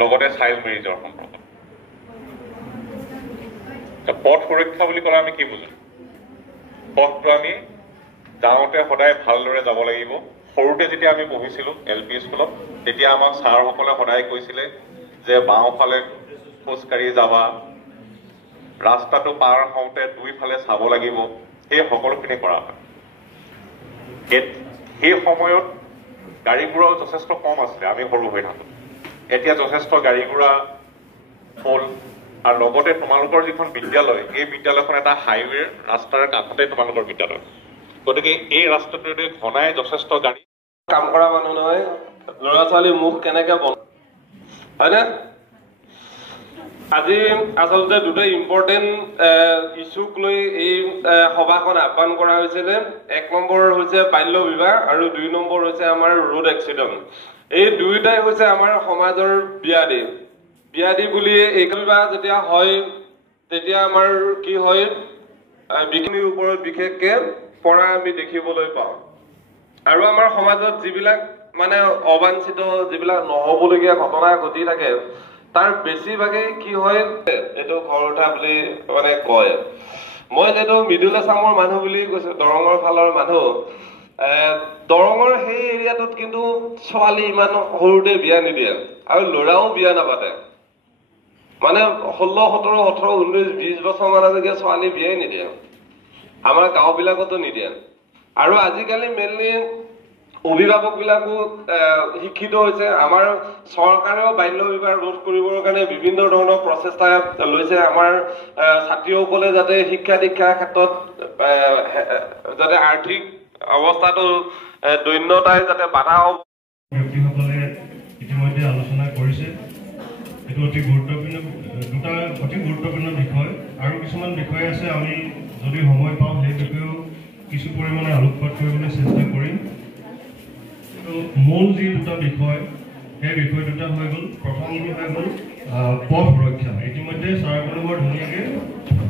লগতে চাইল্ড মেৰিজৰ সম্পৰ্ক পথ সুৰক্ষা বুলি ক'লে আমি কি বুজো পথটো আমি যাওঁতে সদায় ভালদৰে যাব লাগিব সৰুতে যেতিয়া আমি পঢ়িছিলোঁ LP স্কুলত তেতিয়া আমাক ছাৰসকলে সদায় কৈছিলে যে বাওঁফালে খোজকাঢ়ি যাবা ৰাস্তাটো পাৰ হওঁতে দুইফালে চাব লাগিব সেই সকলোখিনি কৰা হয় সেই সময়ত গাড়ীবোৰৰ যথেষ্ট কম আছিলে আমি সৰু হৈ থাকোঁ এতিয়া যথেষ্ট গাড়ী ঘোঁৰা হ'ল আৰু লগতে তোমালোকৰ যিখন বিদ্যালয় এই বিদ্যালয়খন এটা হাইৱেৰ ৰাস্তাৰ কাষতে তোমালোকৰ বিদ্যালয় গতিকে এই ৰাস্তাটোৰে ঘনাই যথেষ্ট গাড়ী কাম কৰা মানুহ নহয় ল'ৰা ছোৱালী মুখ কেনেকে বন হয়নে আজি আচলতে দুটা ইম্পৰ্টেণ্ট ইছ্যুক লৈ এই সভাখন আহ্বান কৰা হৈছিলে 1 নম্বৰ হৈছে বাল্য বিবাহ আৰু 2 নম্বৰ হৈছে আমাৰ ৰোড এক্সিডেণ্ট এই দুয়োটাই হৈছে আমাৰ সমাজৰ বিয়াদি বুলি এই বিবাহ যেতিয়া হয় তেতিয়া আমাৰ কি হয় বিজ্ঞানীৰ ওপৰত বিশেষকে পৰা আমি দেখিবলৈ পাওঁ আৰু আমাৰ সমাজত যিবিলাক মানে অবাঞ্ছিত যিবিলাক নহবলগীয়া ঘটনা ঘটি থাকে তাৰ বেছিভাগেই কি হয় এইটো ঘৰটা বুলি মানে কয় মই যেটো মিডল আছামৰ মানুহ বুলি কৈছো দৰঙৰ ফালৰ মানুহ দৰঙৰ সেই এৰিয়াটোত কিন্তু ছোৱালী ইমান সৰুতে বিয়া নিদিয়ে আৰু ল'ৰাও বিয়া নাপাতে মানে 16 17 18 19 20 বছৰ মানলৈকে ছোৱালী বিয়াই নিদিয়ে আমাৰ গাঁওবিলাকতো নিদিয়ে আৰু আজিকালি মেইনলি অভিভাৱক বিলাকো শিক্ষিত হৈছে আমাৰ চৰকাৰেও বাল্য বিবাহ ৰোধ কৰিবৰ কাৰণে বিভিন্ন ধৰণৰ প্ৰচেষ্টা লৈছে আমাৰ ছাত্ৰীসকলে যাতে শিক্ষা দীক্ষাৰ ক্ষেত্ৰত যাতে আৰ্থিক অৱস্থাটো দৈন্যতাই যাতে বাধা হ'ব ব্যক্তিসকলে ইতিমধ্যে আলোচনা কৰিছে এটো অতি গুৰুত্বপূৰ্ণ দুটা অতি গুৰুত্বপূৰ্ণ বিষয় আৰু কিছুমান বিষয় আছে আমি যদি সময় পাওঁ সেই বিষয়েও কিছু পৰিমাণে আলোকপাত কৰিবলৈ চেষ্টা কৰিম মূল যি দুটা বিষয় সেই বিষয় দুটা হৈ গ'ল প্ৰথমটো হৈ গ'ল পথ সুৰক্ষা ইতিমধ্যে ছাৰসকলে বৰ ধুনীয়াকৈ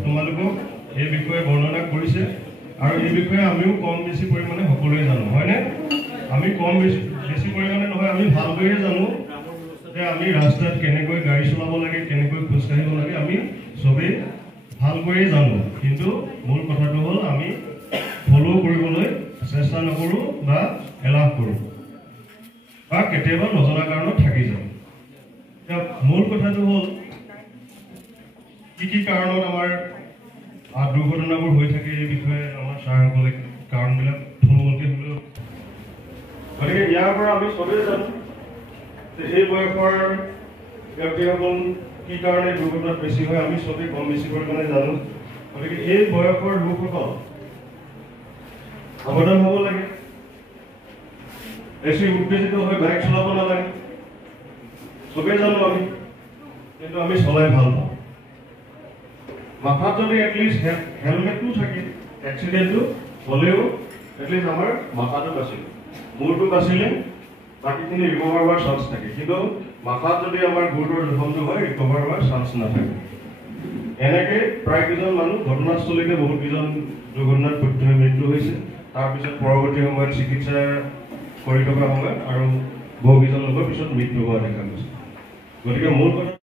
তোমালোকক এই বিষয়ে বৰ্ণনা কৰিছে আৰু এই বিষয়ে আমিও কম বেছি পৰিমাণে সকলোৱে জানো হয়নে আমি কম বেছি পৰিমাণে নহয় আমি ভালকৈয়ে জানো যে আমি ৰাস্তাত কেনেকৈ গাড়ী চলাব লাগে কেনেকৈ খোজকাঢ়িব লাগে আমি চবেই ভালকৈয়ে জানো কিন্তু মূল কথাটো হ'ল আমি ফ'ল' কৰিবলৈ চেষ্টা নকৰোঁ বা এলাহ কৰোঁ বা কেতিয়াবা নজনা কাৰণত থাকি যাওঁ মূল কথাটো হ'ল কি কাৰণত আমাৰ দুৰ্ঘটনাবোৰ হৈ থাকে এই বিষয়ে আমাৰ ছাৰসকলে কাৰণবিলাক থুলমূলকৈ হ'লেও গতিকে ইয়াৰ পৰা আমি চবেই জানো যে এই বয়সৰ ব্যক্তিসকল কি কাৰণে দুৰ্ঘটনাত বেছি হয় আমি চবেই কম বেছি পৰিমাণে জানো গতিকে এই বয়সৰ লোকসকল সাৱধান হ'ব লাগে বেছি উত্তেজিত হৈ বাইক চলাব নালাগে চবেই জানো আমি কিন্তু আমি চলাই ভাল পাওঁ মাথাত যদি এটলিষ্ট হেলমেটটো থাকে এক্সিডেণ্টটো হ'লেও এটলিষ্ট আমাৰ মাথাটো বাচিলে মূৰটো বাচিলে বাকীখিনি ৰিকভাৰ হোৱাৰ চান্স থাকে কিন্তু মাথাত যদি আমাৰ গুৰুতৰ জখমটো হয় ৰিকভাৰ হোৱাৰ চান্স নাথাকে এনেকৈ প্ৰায় কেইজন মানুহ ঘটনাস্থলীতে বহুত কেইজন দুৰ্ঘটনাত পতিত হৈ মৃত্যু হৈছে তাৰপিছত পৰৱৰ্তী সময়ত চিকিৎসা কৰি থকা সময়ত আৰু বহুকেইজন লোকৰ পিছত মৃত্যু হোৱা দেখা গৈছে গতিকে মূল কথা